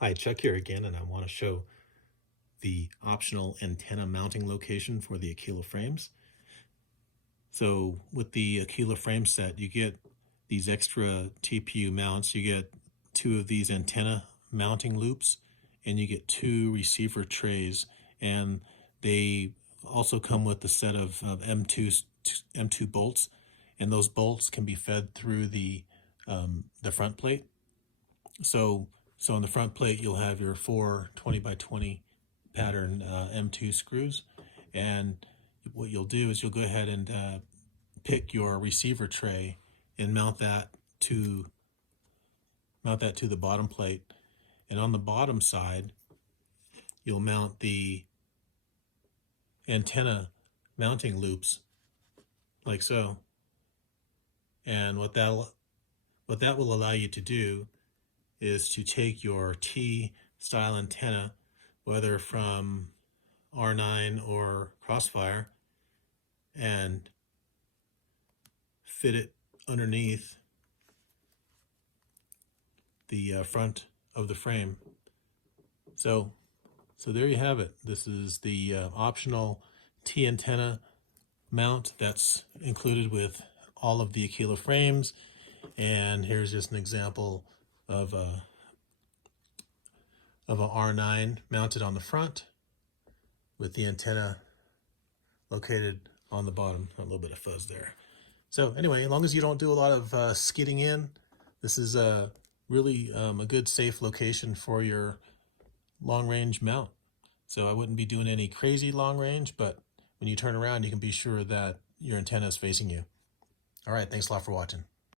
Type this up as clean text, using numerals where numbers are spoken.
Hi, Chuck here again, and I want to show the optional antenna mounting location for the Aquila frames. So with the Aquila frame set, you get these extra TPU mounts. You get two of these antenna mounting loops, and you get two receiver trays, and they also come with a set of M2 bolts, and those bolts can be fed through the front plate. So on the front plate, you'll have your four 20 by 20 pattern M2 screws. And what you'll do is you'll go ahead and pick your receiver tray and mount that to the bottom plate. And on the bottom side, you'll mount the antenna mounting loops like so. And what that will allow you to do is to take your T style antenna, whether from R9 or Crossfire, and fit it underneath the front of the frame. So there you have it. This is the optional T antenna mount that's included with all of the Aquila frames. And here's just an example of a R9 mounted on the front with the antenna located on the bottom. A little bit of fuzz there. So anyway, as long as you don't do a lot of skidding in, this is really a good safe location for your long range mount. So I wouldn't be doing any crazy long range, but when you turn around, you can be sure that your antenna is facing you. All right, thanks a lot for watching.